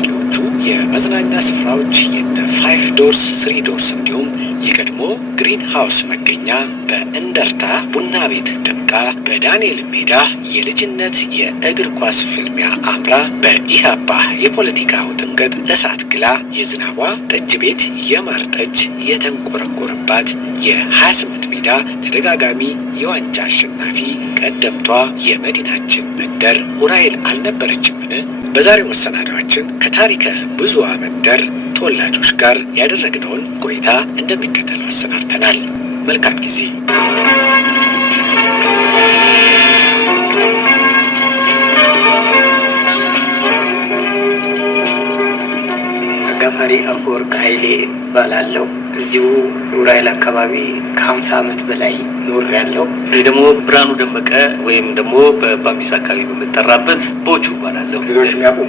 ታዋቂዎቹ የመዝናኛ ስፍራዎች የነ 5 ዶርስ 3 ዶርስ እንዲሁም የቀድሞ ግሪን ሃውስ መገኛ በእንደርታ ቡና ቤት ደምቃ በዳንኤል ሜዳ የልጅነት የእግር ኳስ ፍልሚያ አምራ በኢህአፓ የፖለቲካ ውጥንቅጥ እሳት ግላ የዝናቧ ጠጅ ቤት የማር ጠጅ የተንቆረቆረባት የ28 ሜዳ ተደጋጋሚ የዋንጫ አሸናፊ ቀደምቷ የመዲናችን መንደር ኡራኤል አልነበረችምን? በዛሬው መሰናዷችን ከታሪከ ብዙዋ መንደር ተወላጆች ጋር ያደረግነውን ቆይታ እንደሚከተለው አሰናድተናል። መልካም ጊዜ። አጋፋሪ አፈወርቅ ኃይሌ እባላለሁ። እዚሁ ኡራኤል አካባቢ ከ50 ዓመት በላይ ኖሬያለሁ። እኔ ደግሞ ብርሃኑ ደመቀ ወይም ደግሞ በባምቢስ አካባቢ በመጠራበት ቦቹ እባላለሁ። ብዙዎቹ የሚያውቁ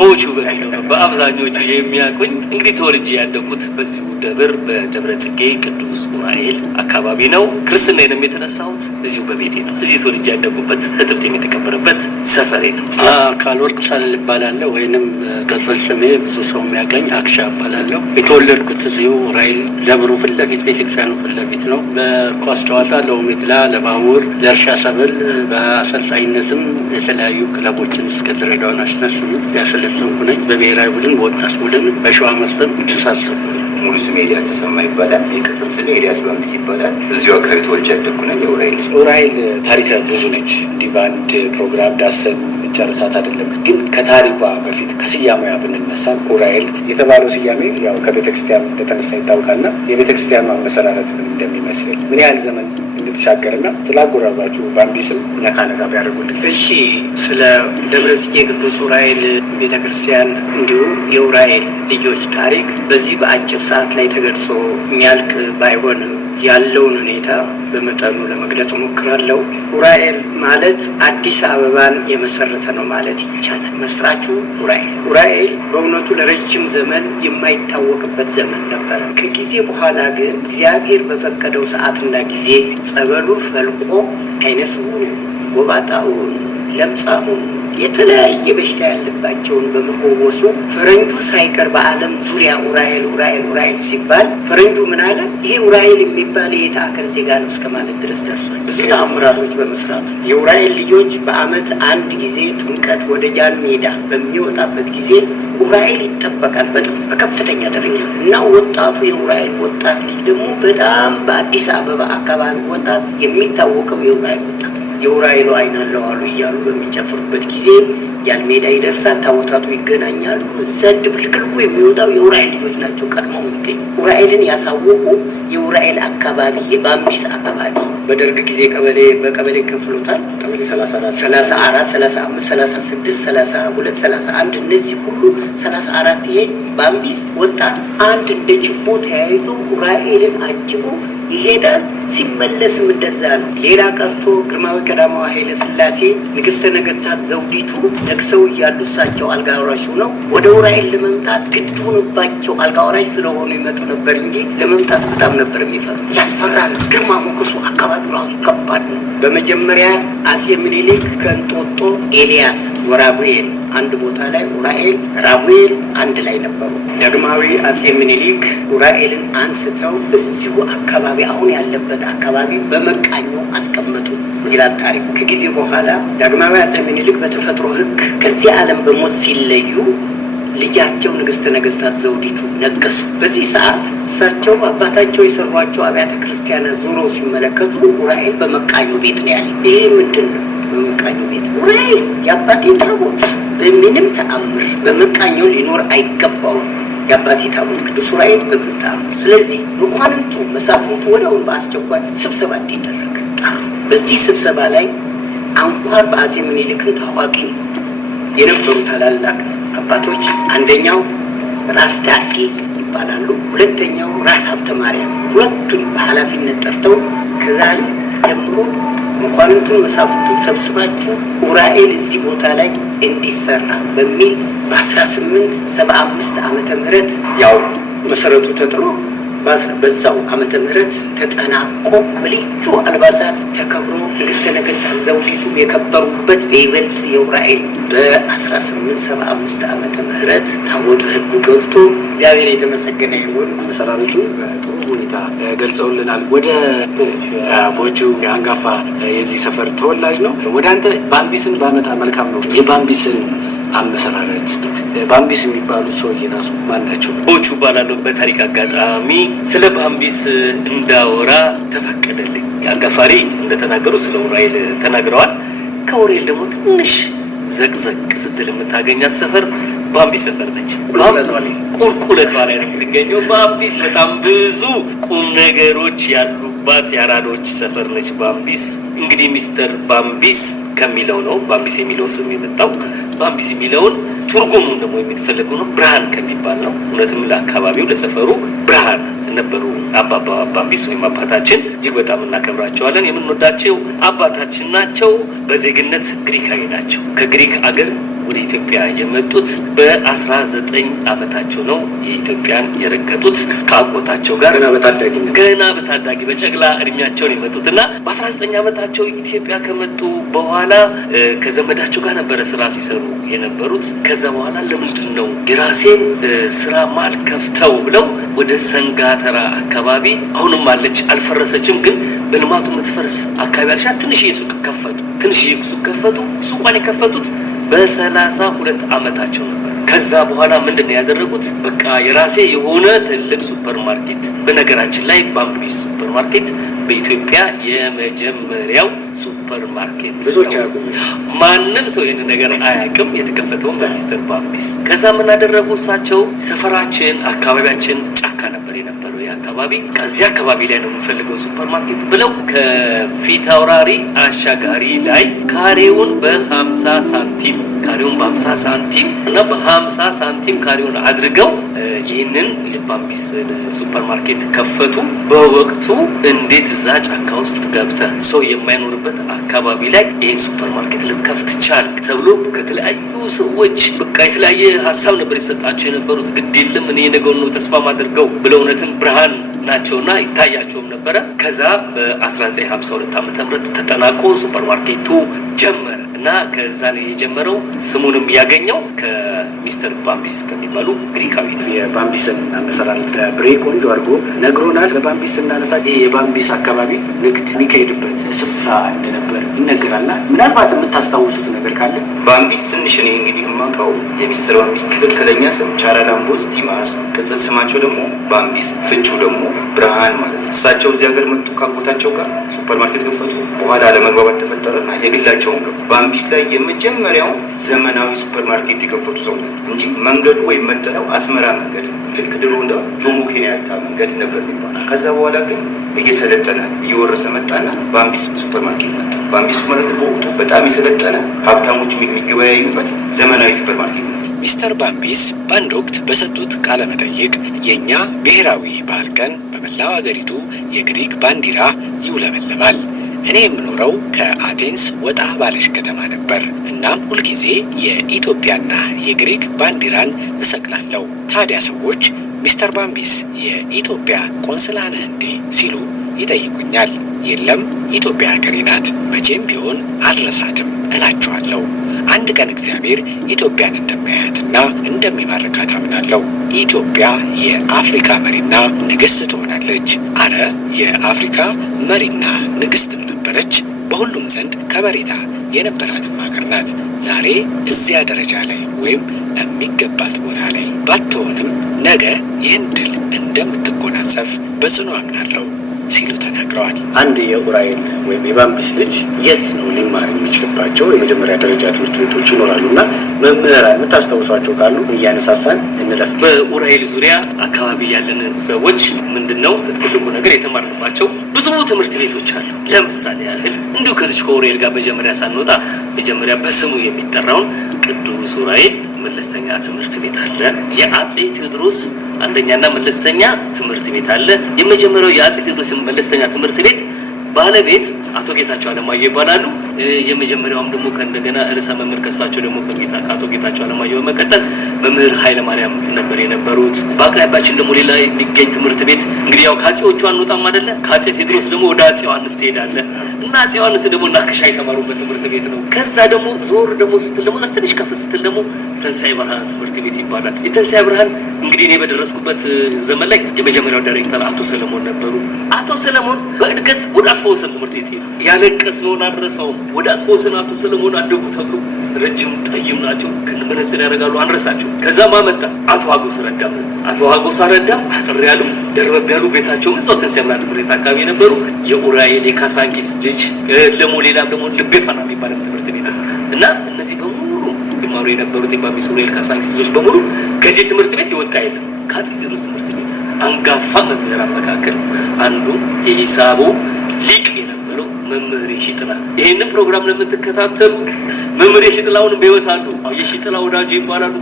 ቦቹ በሚለው በአብዛኞቹ የሚያውቁኝ። እንግዲህ ተወልጄ ያደጉት በዚሁ ደብር በደብረ ጽጌ ቅዱስ ኡራኤል አካባቢ ነው። ክርስትናዬንም የተነሳሁት እዚሁ በቤቴ ነው። እዚህ ተወልጄ ያደጉበት እትብቴም የተቀበረበት ሰፈሬ ነው። ካልወርቅ ሳልል እባላለሁ ወይንም ቅጽል ስሜ ብዙ ሰው የሚያውቀኝ አክሻ እባላለሁ። የተወለድኩት እዚሁ ኡራኤል ደብሩ ፊት ለፊት ቤተክርስቲያኑ ፊት ለፊት ነው። በኳስ ጨዋታ ለኦሜድላ፣ ለባቡር፣ ለእርሻ ሰብል በአሰልጣኝነትም የተለያዩ ክለቦችን እስከ ድሬዳዋ ናሽናል ያሰለጠንኩ ነኝ። በብሔራዊ ቡድን፣ በወጣት ቡድን፣ በሸዋ መርጠም ተሳተፍኩ። ሙሉ ስሜ ኤልያስ ተሰማ ይባላል። የቅጽል ስሜ ኤልያስ ባምቢስ ይባላል። እዚሁ አካባቢ ተወልጄ ያደግኩ ነኝ። የኡራኤል ልጅ። ኡራኤል ታሪከ ብዙ ነች። እንዲህ በአንድ ፕሮግራም ዳሰን ጨርሳት አይደለም። ግን ከታሪኳ በፊት ከስያሜዋ ብንነሳ ኡራኤል የተባለው ስያሜ ያው ከቤተክርስቲያን እንደተነሳ ይታወቃልና የቤተክርስቲያኗ መሰራረት ምን እንደሚመስል ምን ያህል ዘመን እንደተሻገረና ስላጎራባችሁ ባምቢስም ነካ ቢያደርጉልን። እሺ፣ ስለ ደብረ ጽጌ ቅዱስ ኡራኤል ቤተክርስቲያን እንዲሁም የኡራኤል ልጆች ታሪክ በዚህ በአጭር ሰዓት ላይ ተገልጾ የሚያልቅ ባይሆንም ያለውን ሁኔታ በመጠኑ ለመግለጽ ሞክራለሁ። ኡራኤል ማለት አዲስ አበባን የመሰረተ ነው ማለት ይቻላል። መስራቹ ኡራኤል በእውነቱ ለረጅም ዘመን የማይታወቅበት ዘመን ነበረ። ከጊዜ በኋላ ግን እግዚአብሔር በፈቀደው ሰዓትና ጊዜ ጸበሉ ፈልቆ ዓይነ ስውሩን፣ ጎባጣውን፣ ለምጻሙን የተለያየ በሽታ ያለባቸውን በመፈወሱ ፈረንጁ ሳይቀር በዓለም ዙሪያ ኡራኤል ሲባል ፈረንጁ ምን አለ? ይሄ ኡራኤል የሚባል የት አገር ዜጋ ነው እስከ ማለት ድረስ ደርሷል። ብዙ ተአምራቶች በመስራቱ የኡራኤል ልጆች በዓመት አንድ ጊዜ ጥምቀት ወደ ጃን ሜዳ በሚወጣበት ጊዜ ኡራኤል ይጠበቃል በጣም በከፍተኛ ደረጃ እና ወጣቱ የኡራኤል ወጣት ልጅ ደግሞ በጣም በአዲስ አበባ አካባቢ ወጣት የሚታወቀው የኡራኤል ወጣት የኡራኤሉ አይን አለው አሉ እያሉ በሚጨፍሩበት ጊዜ ያን ሜዳ ይደርሳል። ታቦታቱ ይገናኛሉ። እዛ ድብልቅልቁ የሚወጣው የኡራኤል ልጆች ናቸው። ቀድመው የሚገኙ ኡራኤልን ያሳወቁ የኡራኤል አካባቢ የባምቢስ አካባቢ በደርግ ጊዜ በቀበሌ ከፍሎታል። ቀበሌ 34፣ 35፣ 36፣ 32፣ 31 እነዚህ ሁሉ 34 ይሄ ባምቢስ ወጣት አንድ እንደ ችቦ ተያይዞ ኡራኤልን አጅቦ ይሄዳል። ሲመለስም እንደዛ ነው። ሌላ ቀርቶ ግርማዊ ቀዳማዊ ኃይለ ሥላሴ ንግስተ ነገስታት ዘውዲቱ ነግሰው እያሉ እሳቸው አልጋ ወራሽ ሆነው ወደ ኡራኤል ለመምጣት ግድ ሆኖባቸው አልጋ ወራሽ ስለሆኑ ይመጡ ነበር እንጂ ለመምጣት በጣም ነበር የሚፈሩ። ያስፈራል። ግርማ ሞገሱ አካባቢው ራሱ ከባድ ነው። በመጀመሪያ አጼ ምኒልክ ከእንጦጦ ኤልያስ ወራጉኤል አንድ ቦታ ላይ ኡራኤል ራጉኤል አንድ ላይ ነበሩ። ዳግማዊ አጼ ምኒልክ ኡራኤልን አንስተው እዚሁ አካባቢ አሁን ያለበት አካባቢ በመቃኞ አስቀመጡ ይላል ታሪክ። ከጊዜ በኋላ ዳግማዊ አጼ ምኒልክ በተፈጥሮ ሕግ ከዚህ ዓለም በሞት ሲለዩ ልጃቸው ንግስተ ነገስታት ዘውዲቱ ነገሱ። በዚህ ሰዓት እሳቸው አባታቸው የሰሯቸው አብያተ ክርስቲያናት ዙሮ ሲመለከቱ ኡራኤል በመቃኞ ቤት ነው ያለ። ይሄ ምንድን ነው? በመቃኞ ቤት ኡራኤል የአባቴ ታቦት በምንም ተአምር በመቃኞ ሊኖር አይገባውም። የአባቴ ታቦት ቅዱስ ኡራኤል በምታም። ስለዚህ መኳንንቱ መሳፍንቱ ወዲያውኑ በአስቸኳይ ስብሰባ እንዲደረግ ጠሩ። በዚህ ስብሰባ ላይ አንኳር በአጼ ምኒልክን ታዋቂ የነበሩ ታላላቅ አባቶች አንደኛው ራስ ዳርጌ ይባላሉ። ሁለተኛው ራስ ሀብተ ማርያም። ሁለቱም በኃላፊነት ጠርተው ከዛሬ ጀምሮ መኳንንቱን መሳፍንቱን ሰብስባችሁ ኡራኤል እዚህ ቦታ ላይ እንዲሰራ በሚል በ1875 ዓመተ ምህረት ያው መሰረቱ ተጥሎ በዛው ዓመተ ምህረት ተጠናቆ በልዩ አልባሳት ተከብሮ ንግሥተ ነገሥታት ዘውዲቱ የከበሩበት በይበልጥ የዑራኤል በ1875 ዓመተ ምህረት ታቦተ ሕጉ ገብቶ እግዚአብሔር የተመሰገነ ይሁን። መሰራረቱ በጥሩ ሁኔታ ገልጸውልናል። ወደ ቦቹ አንጋፋ የዚህ ሰፈር ተወላጅ ነው። ወደ አንተ ባምቢስን ባመጣ መልካም ነው። የባምቢስን አመሰራረት ባምቢስ የሚባሉት ሰውዬ ራሱ ማን ናቸው? ቦቹ ባላለው በታሪክ አጋጣሚ ስለ ባምቢስ እንዳወራ ተፈቀደልኝ። አጋፋሪ እንደተናገሩ ስለ ዑራኤል ተናግረዋል። ከዑራኤል ደግሞ ትንሽ ዘቅዘቅ ስትል የምታገኛት ሰፈር ባምቢስ ሰፈር ነች። ቁልቁለቷ ላይ ነው የምትገኘው። ባምቢስ በጣም ብዙ ቁም ነገሮች ያሉባት የአራዶች ሰፈር ነች ባምቢስ። እንግዲህ ሚስተር ባምቢስ ከሚለው ነው ባምቢስ የሚለው ስም የመጣው። ባምቢስ የሚለውን ትርጉሙን ደግሞ የሚትፈልገው ነው ብርሃን ከሚባል ነው። እውነትም ለአካባቢው ለሰፈሩ ብርሃን ነበሩ አባባ ባምቢስ ወይም አባታችን። እጅግ በጣም እናከብራቸዋለን። የምንወዳቸው አባታችን ናቸው። በዜግነት ግሪካዊ ናቸው። ከግሪክ አገር ወደ ኢትዮጵያ የመጡት በ19 ዓመታቸው ነው። የኢትዮጵያን የረገጡት ከአጎታቸው ጋር ገና በታዳጊ በጨቅላ እድሜያቸውን የመጡትና በ19 ዓመታቸው ኢትዮጵያ ከመጡ በኋላ ከዘመዳቸው ጋር ነበረ ስራ ሲሰሩ የነበሩት። ከዛ በኋላ ለምንድን ነው የራሴን ስራ ማልከፍተው ብለው ወደ ሰንጋተራ አካባቢ አሁንም አለች አልፈረሰችም፣ ግን በልማቱ የምትፈርስ አካባቢ አልሻ ትንሽዬ ሱቅ ከፈቱ። ሱቋን የከፈቱት በ32 ዓመታቸው ነበር። ከዛ በኋላ ምንድነው ያደረጉት? በቃ የራሴ የሆነ ትልቅ ሱፐር ማርኬት። በነገራችን ላይ ባምቢስ ሱፐር ማርኬት በኢትዮጵያ የመጀመሪያው ሱፐር ማርኬት ብዙዎች ያውቁ፣ ማንም ሰው ይሄን ነገር አያውቅም። የተከፈተው በሚስተር ባምቢስ። ከዛ ምን አደረጉ እሳቸው? ሰፈራችን አካባቢያችን ጫካ ነበር የነበረው አካባቢ። ከዚህ አካባቢ ላይ ነው የምፈልገው ሱፐር ማርኬት ብለው ከፊት አውራሪ አሻጋሪ ላይ ካሬውን በ50 ሳንቲም እና በ50 ሳንቲም ካሬውን አድርገው ይህንን የባምቢስ ሱፐር ማርኬት ከፈቱ። በወቅቱ እንዴት እዛ ጫካ ውስጥ ገብተህ ሰው የማይኖርበት አካባቢ ላይ ይህን ሱፐር ማርኬት ልትከፍት ቻልክ ተብሎ ከተለያዩ ሰዎች በቃ የተለያየ ሀሳብ ነበር የሰጣቸው የነበሩት። ግድ የለም እኔ ነገውን ነው ተስፋ ማድርገው ብለው እውነትም ብርሃን ናቸውና ይታያቸውም ነበረ። ከዛ በ1952 ዓ.ም ተጠናቆ ሱፐር ማርኬቱ ጀመረ እና ከዛ ነው የጀመረው። ስሙንም ያገኘው ከሚስተር ባምቢስ ከሚባሉ ግሪካዊ ነው። የባምቢስን አመሰራረት ብሬ ቆንጆ አድርጎ ነግሮናል። ለባምቢስ እናነሳ የባምቢስ አካባቢ ንግድ የሚካሄድበት ስፍራ እንደነበር ይነገራልና ምናልባት የምታስታውሱት ነገር ካለ? ባምቢስ ትንሽ እኔ እንግዲህ የማውቀው የሚስተር ባምቢስ ትክክለኛ ስም ቻራላምቦስ ዲማስ፣ ቅጽል ስማቸው ደግሞ ባምቢስ፣ ፍቹ ደግሞ ብርሃን ማለት ነው። እሳቸው እዚህ ሀገር መጡ ካጎታቸው ጋር ሱፐር ማርኬት ከፈቱ። በኋላ አለመግባባት ተፈጠረና የግላቸውን ከፈቱ። ባምቢስ ላይ የመጀመሪያው ዘመናዊ ሱፐር ማርኬት የከፈቱ ሰው እንጂ መንገዱ ወይም መጠሪያው አስመራ መንገድ ልክ ድሮ እንደ ጆሞ ኬንያታ መንገድ ነበር የሚባለው። ከዛ በኋላ ግን እየሰለጠነ እየወረሰ መጣና ባምቢስ ሱፐር ማርኬት መጣ። ባምቢስ ሱፐር ማርኬት በወቅቱ በጣም የሰለጠነ ሀብታሞች የሚገበያዩበት ዘመናዊ ሱፐር ማርኬት ነው። ሚስተር ባምቢስ በአንድ ወቅት በሰጡት ቃለ መጠይቅ የእኛ ብሔራዊ ባህል ቀን በመላው አገሪቱ የግሪክ ባንዲራ ይውለበለባል። እኔ የምኖረው ከአቴንስ ወጣ ባለች ከተማ ነበር። እናም ሁልጊዜ የኢትዮጵያና የግሪክ ባንዲራን እሰቅላለሁ። ታዲያ ሰዎች ሚስተር ባምቢስ የኢትዮጵያ ቆንስላ ነህ እንዴ ሲሉ ይጠይቁኛል። የለም ኢትዮጵያ ሀገሬ ናት፣ መቼም ቢሆን አልረሳትም እላቸዋለሁ። አንድ ቀን እግዚአብሔር ኢትዮጵያን እንደሚያያትና እንደሚባርካት አምናለሁ። ኢትዮጵያ የአፍሪካ መሪና ንግስት ትሆናለች። አረ የአፍሪካ መሪና ንግስትም ነበረች። በሁሉም ዘንድ ከበሬታ የነበራትም ሀገር ናት። ዛሬ እዚያ ደረጃ ላይ ወይም የሚገባት ቦታ ላይ ባትሆንም ነገ ይህን ድል እንደምትጎናጸፍ በጽኑ አምናለሁ ሲሉ ተናግረዋል። አንድ የዑራኤል ወይም የባምቢስ ልጅ የት ነው ሊማር የሚችልባቸው የመጀመሪያ ደረጃ ትምህርት ቤቶች ይኖራሉ እና መምህራን የምታስታውሷቸው ካሉ እያነሳሳን እንለፍ። በዑራኤል ዙሪያ አካባቢ ያለን ሰዎች ምንድነው ትልቁ ነገር የተማርንባቸው ብዙ ትምህርት ቤቶች አሉ። ለምሳሌ ያህል እንዲሁ ከዚች ከዑራኤል ጋር መጀመሪያ ሳንወጣ መጀመሪያ በስሙ የሚጠራውን ቅዱስ ዑራኤል መለስተኛ ትምህርት ቤት አለ። የአጼ ቴዎድሮስ አንደኛና መለስተኛ ትምህርት ቤት አለ። የመጀመሪያው የአጼ ቴዎድሮስ መለስተኛ ትምህርት ቤት ባለቤት አቶ ጌታቸው አለማየሁ ይባላሉ። የመጀመሪያውም ደግሞ ከእንደገና ርዕሰ መምህር ከሳቸው ደግሞ ከአቶ ጌታቸው አለማየሁ በመቀጠል መምህር ኃይለማርያም ነበር የነበሩት። በአቅራቢያችን ደግሞ ሌላ የሚገኝ ትምህርት ቤት እንግዲህ ያው ከአፄዎቹ አንወጣም አይደለ? ከአፄ ቴዎድሮስ ደግሞ ወደ አፄ ዮሐንስ ትሄዳለህ እና አፄ ዮሐንስ ደግሞ ናክሻ የተማሩበት ትምህርት ቤት ነው። ከዛ ደግሞ ዞር ደግሞ ስትል ደግሞ ትንሽ ከፍ ስትል ደግሞ ተንሳኤ ብርሃን ትምህርት ቤት ይባላል። የተንሳኤ ብርሃን እንግዲህ እኔ በደረስኩበት ዘመን ላይ የመጀመሪያው ዳይሬክተር አቶ ሰለሞን ነበሩ። አቶ ሰለሞን በእድገት ወደ አስፋወሰን ትምህርት ቤት ሄዱ። ያለቀስነውን አልረሳውም። ወደ አስፋወሰን አቶ ሰለሞን አደጉ ተብሎ ረጅም ጠይም ናቸው፣ መነጽር ያደርጋሉ፣ አንረሳቸው። ከዛ ማመጣ አቶ ሀጎስ ረዳ። አቶ ሀጎስ ረዳ አጥር ያሉ ደረብ ያሉ ቤታቸውም እዛው ተንሳኤ ብርሃን ትምህርት ቤት አካባቢ የነበሩ የኡራኤል የካሳንጊስ ልጅ ደግሞ ሌላም ደግሞ ልቤ ፋና የሚባል ትምህርት ቤት እና እነዚህ በሙሉ ይማሩ የነበሩት የባቢስ ኡራኤል ካሳንጊስ ልጆች በሙሉ ከዚህ ትምህርት ቤት ይወጣ የለም። ከአፄ ቴዎድሮስ ትምህርት ቤት አንጋፋ መምህራን መካከል አንዱ የሂሳቡ ሊቅ የነበረው መምህር የሺጥላ። ይህንን ፕሮግራም ለምትከታተሉ መምህር የሺጥላውን በሕይወት አሉ። የሺጥላ ወዳጁ ይባላሉ።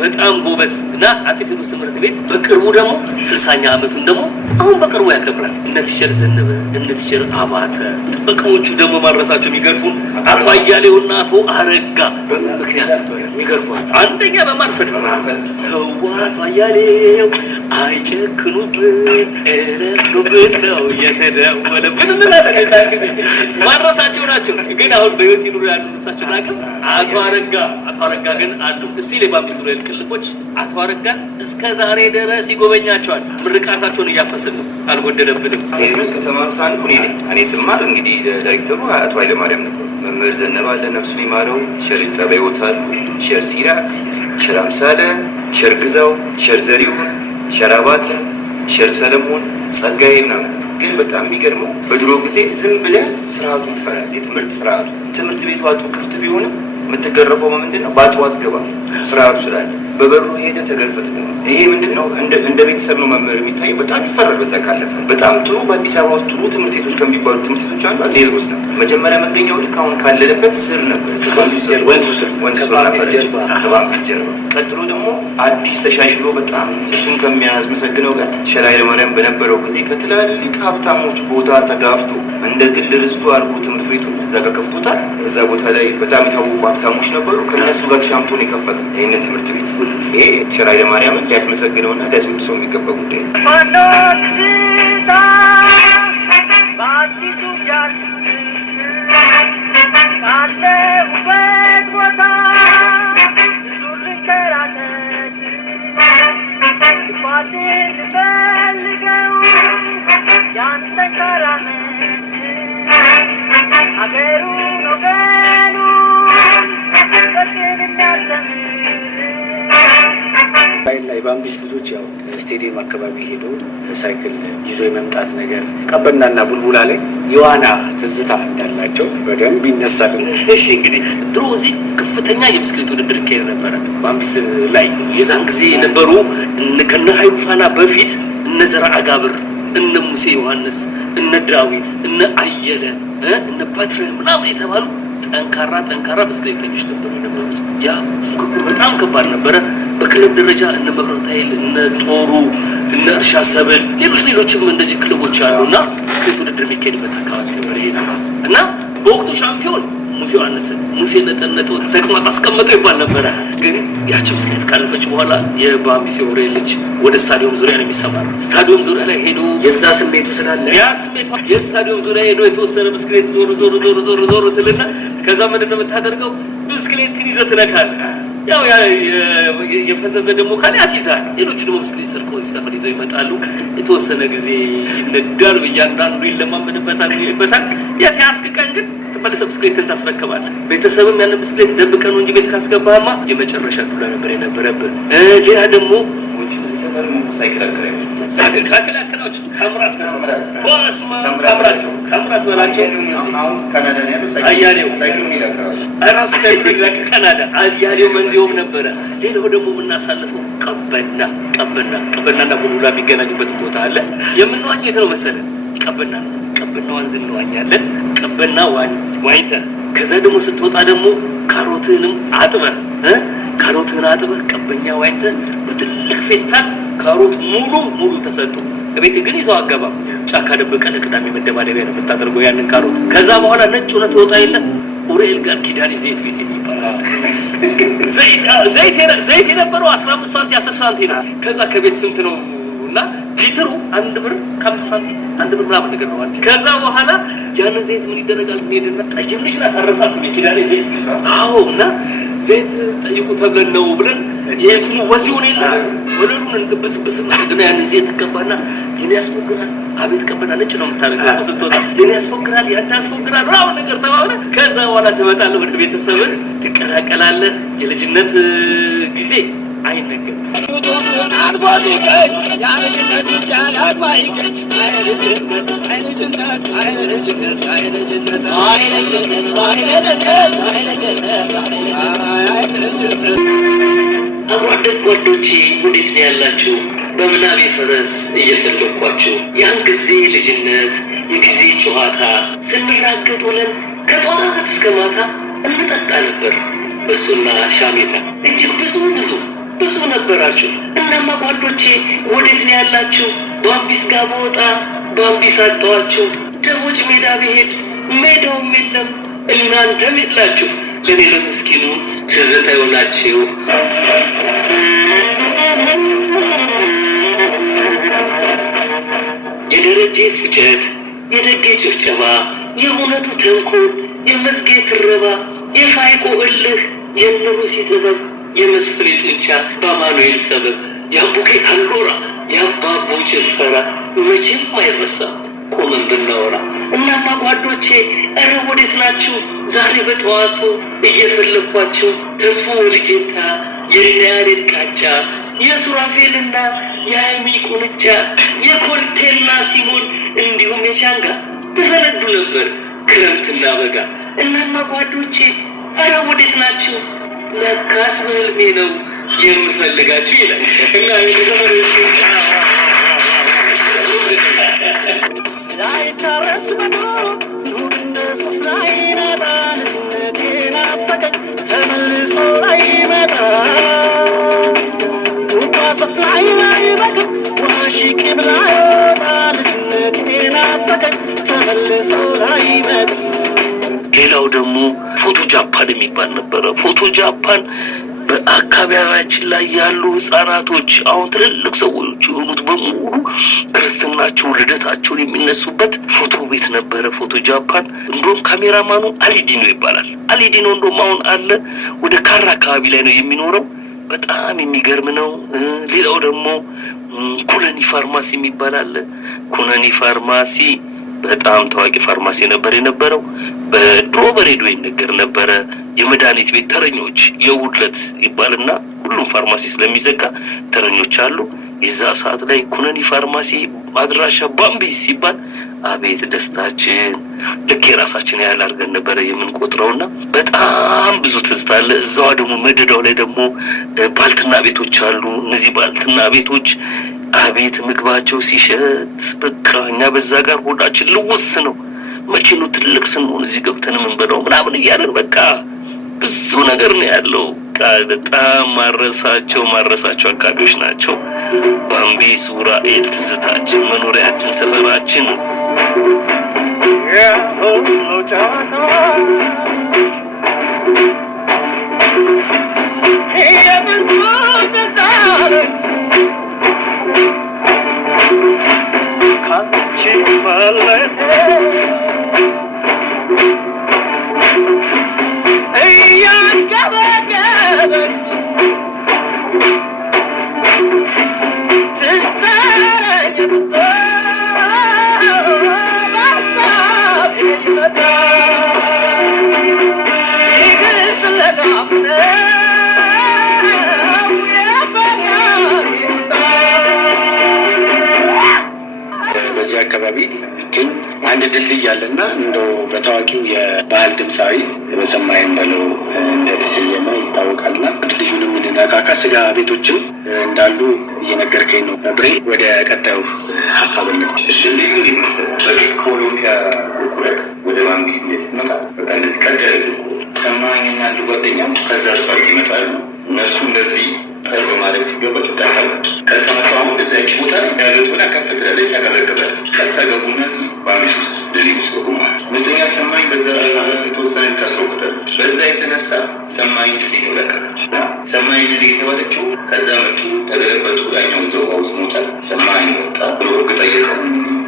በጣም ጎበዝ እና አፄ ቴዎድሮስ ትምህርት ቤት በቅርቡ ደግሞ 60ኛ ዓመቱን ደግሞ አሁን በቅርቡ ያከብራል። እነ ቲቸር ዘነበ እነ ቲቸር አባተ ጥበቃዎቹ ደግሞ ማድረሳቸው የሚገርፉን አቶ አያሌውና አቶ አረጋ በምን ምክንያት ነበር የሚገርፏቸው? አንደኛ በማርፈድ ተው አቶ አያሌው አይጨክኑብን እረፍዶብን ነው የተደወለብን እንላለን። ጊዜ ማድረሳቸው ናቸው። ግን አሁን በሕይወት ይኑሩ ያሉ እሳቸውን አቅም አቶ አረጋ ግን አሉ። እስቲ ለባቢስ ኡራኤል ቅልቦች አቶ አረጋን እስከ ዛሬ ድረስ ይጎበኛቸዋል። ምርቃታቸውን እያፈስን ነው። አልጎደለብንም። ቴዎድሮስ ከተማሩት አንዱ እኔ ስማር እንግዲህ ዳይሬክተሩ አቶ ኃይለማርያም ነበሩ። መምህር ዘነበ አለ ነፍሱን ይማረው፣ ቸር ጠበይወታል፣ ቸር ሲራክ፣ ቸር አምሳለ፣ ቸር ግዛው፣ ቸር ዘሪሁን፣ ቸር አባተ፣ ቸር ሰለሞን፣ ጸጋዬ ምናምን። ግን በጣም የሚገርመው በድሮ ጊዜ ዝም ብለህ ስርዓቱን ትፈራለህ። የትምህርት ስርዓቱ ትምህርት ቤቱ አጡ ክፍት ቢሆንም የምትገረፈው ምንድን ነው? በአጥዋት ገባ ስርዓቱ ስላለ በበሩ ሄደ ተገልፈት ነው። ይሄ ምንድን ነው? እንደ ቤተሰብ ነው መምህር የሚታየው። በጣም ይፈራል። በዛ ካለፈ በጣም ጥሩ በአዲስ አበባ ውስጥ ጥሩ ትምህርት ቤቶች ከሚባሉ ትምህርት ቤቶች አንዱ አፄ ቴዎድሮስ ነው። መጀመሪያ መገኛው ልክ አሁን ካለበት ስር ነበር፣ ወንዙ ስር ነበረች፣ ከባምቢስ ጀርባ። ቀጥሎ ደግሞ አዲስ ተሻሽሎ በጣም እሱን ከሚያስመሰግነው ጋር ሸላ ኃይለማርያም በነበረው ጊዜ ከትላልቅ ሀብታሞች ቦታ ተጋፍቶ እንደ ግል ርስቱ አድርጎ ትምህርት ቤቱ እዛ ጋር ከፍቶታል። እዛ ቦታ ላይ በጣም የታወቁ ሀብታሞች ነበሩ። ከነሱ ጋር ተሻምቶ ነው የከፈተው ይህንን ትምህርት ቤት። ይሄ ሸላ ኃይለማርያምን ሊያስመሰግነውና ሊያስመልሰው የሚገባ ጉዳይ ነው። የባምቢስ ልጆች ያው ስቴዲየም አካባቢ ሄደው ሳይክል ይዞ የመምጣት ነገር ቀበናና ቡልቡላ ላይ የዋና ትዝታ እንዳላቸው በደንብ ይነሳል። እሺ እንግዲህ ድሮ እዚህ ከፍተኛ የብስክሌት ውድድር ይካሄድ ነበረ ባምቢስ ላይ። የዛን ጊዜ የነበሩ ከነ ኃይሉ ፋና በፊት እነ ዘርዓ አጋብር፣ እነ ሙሴ ዮሐንስ፣ እነ ዳዊት፣ እነ አየለ፣ እነ በትረ ምናምን የተባሉ ጠንካራ ብስክሌተኞች ነበሩ የነበሩት። ያ ፉክክር በጣም ከባድ ነበረ። በክለብ ደረጃ እነ መብራት ኃይል፣ እነ ጦሩ፣ እነ እርሻ ሰብል፣ ሌሎችም እንደዚህ ክለቦች አሉ እና ብስክሌት ውድድር የሚካሄድበት አካባቢ ነበር ይሄ ስራ እና በወቅቱ ሻምፒዮን ሙሴ ዮሐንስን ሙሴ ነጠነጠ ተቅማጥ አስቀመጠው ይባል ነበረ። ግን ያቺ ብስክሌት ካለፈች በኋላ የባምቢስ ኡራኤል ልጅ ወደ ስታዲየም ዙሪያ ነው የሚሰማራው። ስታዲየም ዙሪያ ላይ ሄዶ የዛ ስሜቱ ስላለ ያ ስሜቱ የስታዲየም ዙሪያ ሄዶ የተወሰነ ብስክሌት ዞር ትልና ከዛ ምንድን ነው የምታደርገው? ብስክሌትን ይዘህ ትነካለህ። ያው የፈዘዘ ደግሞ ካለ ያስይዛል። ሌሎቹ ደግሞ ብስክሌት ሰርቀው እዚህ ሰፈር ይዘው ይመጣሉ። የተወሰነ ጊዜ ይነዳሉ። እያንዳንዱ ይለማመድበታል፣ ይልበታል። የተያዝክ ቀን ግን ተመልሰህ ብስክሌትን ታስረክባለህ። ቤተሰብም ያንን ብስክሌት ደብቀህ ነው እንጂ ቤት ካስገባህማ የመጨረሻ ዱላ ነበር የነበረብህ። ሌላ ደግሞ ሳይክል አከራዮች ታምራት በላቸው አያሌው ራሱ ሳይክል ከካናዳ አያሌው መንዚውም ነበረ። ሌላው ደግሞ የምናሳልፈው ቀበናና ቡልቡላ የሚገናኙበት ቦታ አለ። የምንዋኘው የት ነው መሰለህ? ቀበና ወንዝ እንዋኛለን። ቀበና ዋኝተህ ከዛ ደግሞ ስትወጣ ደግሞ ካሮትህንም አጥበህ ቀበኛ ዋኝተህ በትልቅ ፌስታል ካሮት ሙሉ ተሰጥቶ ቤት ግን ይዘው አገባም ጫካ ደብቀህ ለቅዳሜ መደባለቢያ ነው የምታደርገው ያንን ካሮት። ከዛ በኋላ ነጭ ሆነ ትወጣ የለ ኡራኤል ጋር ኪዳኔ ዘይት ቤት የሚባል ዘይት የነበረው 15 ሳንቲ 10 ሳንቲ ነው። ከዛ ከቤት ስንት ነው እና ሊትሩ 1 ብር ከ5 ሳንቲ 1 ብር ምናምን ነገር ነው። ከዛ በኋላ ያንን ዘይት ምን ይደረጋል? ሄድና ጠይም ልጅ ናት አረሳት ኪዳኔ ዘይት አዎ እና ዘይት ጠይቁ ተብለን ነው ብለን የሱ ወሲውን የለ ወለሉን እንቅብስብስና ግን ያንን ዘይት ተቀባና የኔ ያስፎግራል። አቤት ቀበና ነጭ ነው የምታረገው ስትወጣ የኔ ያስፎግራል ያንተ ያስፎግራል ነው ነገር ተባለ። ከዛ በኋላ ትመጣለህ ወደ ቤተሰብ ትቀላቀላለህ። የልጅነት ጊዜ አይነገርም። አብሮ ጓዶቼ ወዴት ነው ያላችሁ? በምናቤ ፈረስ እየፈለኳችሁ ያን ጊዜ ልጅነት የጊዜ ጨዋታ ስንራገጥ ውለን ከጠዋት እስከ ማታ እንጠጣ ነበር። እሱና ሻሜታ እጅግ ብዙ ነበራችሁ። እናማ ጓዶቼ ወዴት ነው ያላችሁ? ባምቢስ ጋር በወጣ ባምቢስ አጣዋችሁ። ደቦጭ ሜዳ ብሄድ ሜዳውም የለም እናንተም የላችሁ። ለኔ ለምስኪኑ ትዝታ ይሆናችሁ። የደረጀ ፍጨት፣ የደጌ ጭፍጨባ፣ የእውነቱ ተንኮል፣ የመዝጌ ትረባ፣ የፋይቆ እልህ፣ የነሩሲ ጥበብ፣ የመስፍኔ ጡንቻ በአማኑኤል ሰበብ፣ የአቡጌ አሎራ፣ የአባቦ ጭፈራ መቼም አይረሳም ቆመን ብናወራ። እናማ ጓዶቼ እረ ወዴት ናችሁ? ዛሬ በጠዋቱ እየፈለኳችሁ ተስፎ ልጄታ፣ የሪና ያሬድ ቃጫ፣ የሱራፌልና የሃይሚ ቁንጫ፣ የኮልቴና ሲሞን እንዲሁም የሻንጋ ተፈነዱ ነበር ክረምትና በጋ። እናማ ጓዶቼ እረ ወዴት ናችሁ? ለካስ በህልሜ ነው የምፈልጋችሁ ይላል እና ላይታረስ በኖሮ ኑር እንደሱስ ላይ ናዳል ልጅነቴን አፈቀኝ ተመልሶ ላይመጣ ዱባሰፍ ላይ በቅር ዋሺ ቅብላ ይወጣ ልጅነቴን አፈቀኝ ተመልሶ ላይመጣ። ሌላው ደግሞ ፎቶ ጃፓን የሚባል ነበረ። ፎቶ ጃፓን በአካባቢያችን ላይ ያሉ ህፃናቶች አሁን ትልልቅ ሰዎች የሆኑት በሙሉ ክርስትናቸው ልደታቸውን የሚነሱበት ፎቶ ቤት ነበረ። ፎቶ ጃፓን እንደውም ካሜራማኑ አሊዲኖ ይባላል። አሊዲኖ እንደውም አሁን አለ ወደ ካራ አካባቢ ላይ ነው የሚኖረው። በጣም የሚገርም ነው። ሌላው ደግሞ ኩነኒ ፋርማሲ የሚባል አለ። ኩነኒ ፋርማሲ በጣም ታዋቂ ፋርማሲ ነበር የነበረው። በድሮ በሬዲዮ ይነገር ነበረ። የመድኃኒት ቤት ተረኞች የውድለት ይባልና ሁሉም ፋርማሲ ስለሚዘጋ ተረኞች አሉ። የዛ ሰዓት ላይ ኩነኒ ፋርማሲ አድራሻ ባምቢስ ሲባል አቤት ደስታችን! ልክ የራሳችን ያህል አድርገን ነበረ የምንቆጥረውና በጣም ብዙ ትዝታ አለ። እዛው ደግሞ መደዳው ላይ ደግሞ ባልትና ቤቶች አሉ። እነዚህ ባልትና ቤቶች አቤት ምግባቸው ሲሸት በቃ እኛ በዛ ጋር ሆዳችን ልውስ ነው። መቼ ነው ትልቅ ስንሆን እዚህ ገብተን የምንበላው ምናምን እያለን በቃ ብዙ ነገር ነው ያለው። በጣም ማረሳቸው አካባቢዎች ናቸው። ባምቢስ፣ ኡራኤል ትዝታችን፣ መኖሪያችን፣ ሰፈራችን በዚህ አካባቢ ይገኝ አንድ ድልድይ አለና እንደው በታዋቂው የባህል ድምፃዊ በሰማይም በለው እንደተሰየመ ይታወቃልና ድልድዩንም እንነካካ ስጋ ቤቶችም እንዳሉ እየነገርከኝ ነው። ብሬ ወደ ቀጣዩ ሀሳብ ነው። ድልድዩ እንዲመሰለ በፊት ከኦሎምፒያ ቁረት ወደ ባምቢስ እንደስትመጣ በቃ እንደዚህ ቀደል ሰማኝና አንድ ጓደኛም ከዛ አስፋልት ይመጣሉ። እነሱ እንደዚህ ቅርብ ማለት ሲገባ ይጠቀማል። ከተመጣው እዛ ያች ቦታ ዳገት ሆና ከፍ ትላለች፣ ያቀዘቅዛል። ቀጥታ ገቡና በአምስት ውስጥ ድልድይ ውስጥ ገቡ ማለት ነው። አምስተኛ ሰማኝ በዛ የተወሰነ ታስረውታል። በዛ የተነሳ ሰማኝ ድልድይ ተብላቀረች እና ሰማኝ ድልድይ የተባለችው ከዛ መጡ ተገለበጡ። ያኛው ዘው ውስጥ ሞታል። ሰማኝ ወጣ ብሎ ህግ ጠየቀው።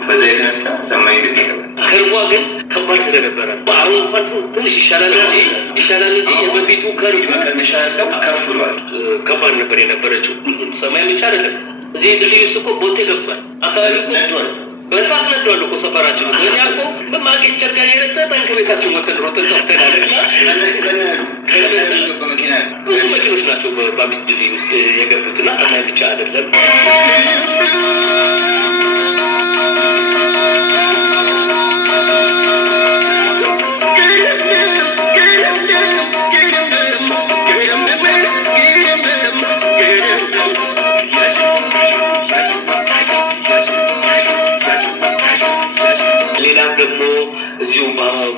በዛ የተነሳ ሰማኝ ድልድይ ተባለ። ከርቧ ግን ከባድ ስለነበረ አሁን እንኳን ትንሽ ይሻላል እንጂ የበፊቱ ከርቡ መቀነሻ ያለው ከፍ ብሏል። ከባድ ነበር የነበረችው። ሰማይ ብቻ አይደለም እዚህ ድልድይ ውስጥ እኮ ቦቴ ገብቷል። አካባቢ ነዷል፣ በእሳት ነዷል እኮ ሰፈራችን። እኛ እኮ በማቄት ጨርጋ የረጠ ጠንክ ቤታችን ወተን ጠፍተናልና ብዙ መኪኖች ናቸው በአምስት ድልድይ ውስጥ የገቡትና ሰማይ ብቻ አይደለም።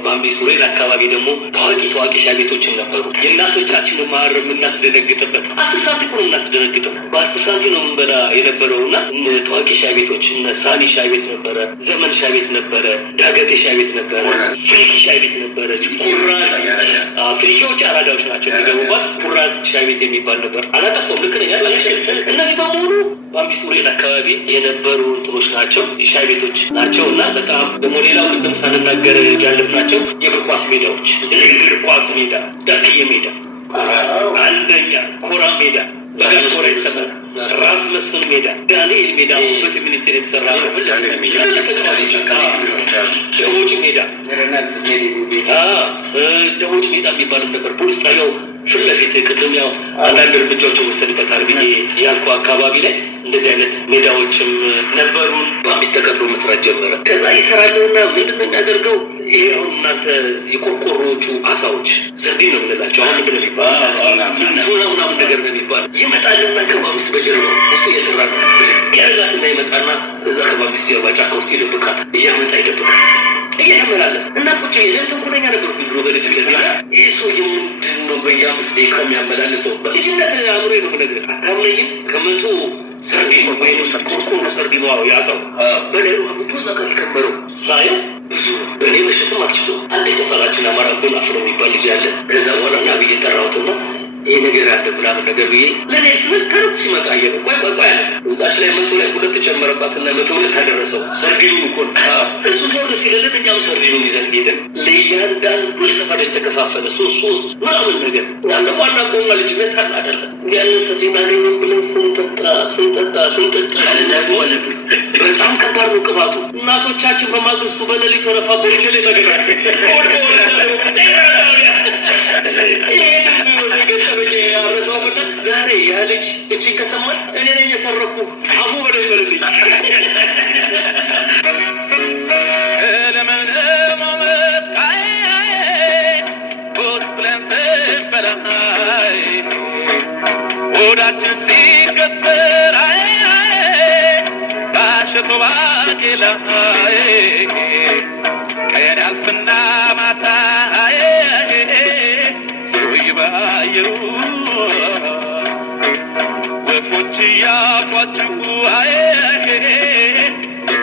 በአምቢስ ዙሪያ አካባቢ ደግሞ ታዋቂ ሻይ ቤቶችን ነበሩ። የእናቶቻችንን ማር የምናስደነግጥበት 10 ሳንቲ እኮ ነው የምናስደነግጠው። በ10 ሳንቲ ነው የምንበላ የነበረውና ታዋቂ ሻይ ቤቶች እነ ሳኒ ሻይ ቤት ነበረ፣ ዘመን ሻይ ቤት ነበረ፣ ዳገቴ ሻይ ቤት ነበረ፣ ፍሪኪ ሻይ ቤት ነበረች። ኩራዝ ፍሪኪዎች አራዳዎች ናቸው የሚገቡባት። ኩራዝ ሻይ ቤት የሚባል ነበር። አላጠፋም፣ ልክ ነኝ። እነዚህ በሙሉ በአምቢስ ዙሪያ አካባቢ የነበሩ እንትኖች ናቸው፣ ሻይ ቤቶች ናቸው። እና በጣም ደግሞ ሌላው ቅድም ሳንናገር ያለፍናቸው የእግር ኳስ ሜዳዎች፣ የእግር ኳስ ሜዳ ዳክዬ ሜዳ አንደኛ፣ ኮራ ሜዳ በጋሽ ኮራ የተሰራ ራስ መስፍን ሜዳ፣ ዳንኤል ሜዳ ፍትህ ሚኒስቴር የተሰራ ደቦጭ ሜዳ ደቦጭ ሜዳ የሚባልም ነበር። ፖሊስ ጣቢያው ፊት ለፊት ቅድም ያው አንዳንድ እርምጃዎች ወሰድበታል ብዬ ያልኩ አካባቢ ላይ እንደዚህ አይነት ሜዳዎችም ነበሩን። በአምቢስ ተቀጥሮ መስራት ጀመረ። ከዛ ይሰራለውና ምንድነው የሚያደርገው? ይሄ አሁን እናንተ የቆርቆሮቹ አሳዎች ሰርዲን ነው የምንላቸው። አሁን ምንድነው የሚባለው? ቱና ምናምን ነገር ነው የሚባለው። ይመጣልና ከባምቢስ በጀርባ ውስጥ እየሰራ ያረጋትና ይመጣና እዛ ከባምቢስ ጀርባ ጫካ ውስጥ ይደብቃል። እያመጣ ይደብቃል እየተመላለሰ እና ቁጭ የለም። ተንኮለኛ ነበር ብሎ በልጅ እንደዚህ ይህ ሰው የምንድን ነው በየአምስት ደቂቃ የሚያመላልሰው? በልጅነት አእምሮ ነው የምነግርህ። አታምነኝም? ከመቶ ሰርዲን ወይ ቆርቆሮ ሰርዲን ያሳው በሌሉ አመቱ እዛ ጋር የከመረው ሳየው ብዙ በእኔ መሸትም አልችለው። አንድ የሰፈራችን አማራ ጎን አፍሮ የሚባል ልጅ አለ። ከዛ በኋላ ና ብዬ ጠራሁትና ይህ ነገር አለ ምናምን ነገር ብዬ ለእኔ ስል ከሩቅ ሲመጣ አየነው። ቆይ ያለ እዛች ላይ 100 ላይ 2 ጨመረባትና 102 አደረሰው። ሰርዲኑ እኮ እሱ ዞር ሲልልን እኛም ሰርዲኑን ይዘን ሄደን ለእያንዳንዱ የሰፈሮች ተከፋፈለ። 3 ምናምን ነገር ያለ ዋና ቆማ ልጅነት አለ አይደለም። ያንን ሰርዲን አገኘን ብለን ስንጠጣ በጣም ከባድ ነው ቅባቱ። እናቶቻችን በማግስቱ በሌሊት ወረፋ ቦርቸሌ ተገናኘ። ዛሬ ያ ልጅ እቺን ከሰማት እኔ ነኝ የሰረኩ አፉ በለው ይበልልኝ። ለምለማው መስቃዬ ቦት ብለን ስንበላይ ሆዳችን ሲከሰር ባሸቶ ባቄላ ቀን ያልፍና ማታ ባየሩ ወፎች ያፏችሁ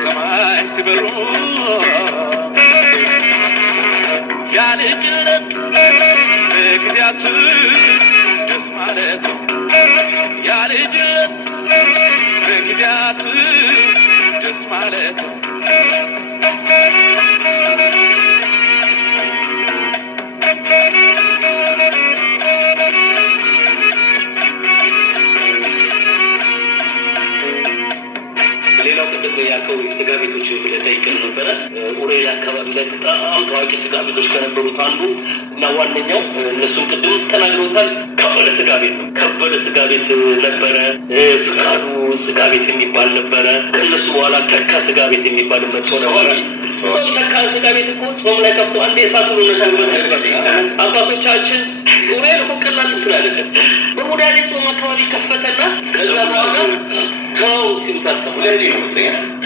ሰማይ ሲበሩ ያልጅነት በጊዜያት ደስ ማለት ያልጅነት በጊዜያት ደስ ማለት ያከው ስጋ ቤቶች ለታይቀር ነበረ። ኡሬል አካባቢ ላይ በጣም ታዋቂ ስጋ ቤቶች ከነበሩት አንዱ እና ዋነኛው እነሱም ቅድም ተናግረውታል፣ ከበደ ስጋ ቤት ነው። ከበደ ስጋ ቤት ነበረ። ፍቃዱ ስጋ ቤት የሚባል ነበረ። ከእነሱ በኋላ ተካ ስጋ ቤት የሚባል መጥቶ ነበረ። ተካ ስጋ ቤት እኮ ጾም ላይ ከፍቶ አንድ የሳቱ ነሳበት ነበር። አባቶቻችን ኡሬል እኮ ቀላል እንትን አይደለም። በሙዳሌ ጾም አካባቢ ከፈተና ከዛ በኋላ ተው ሲሉት አልሰማሁም።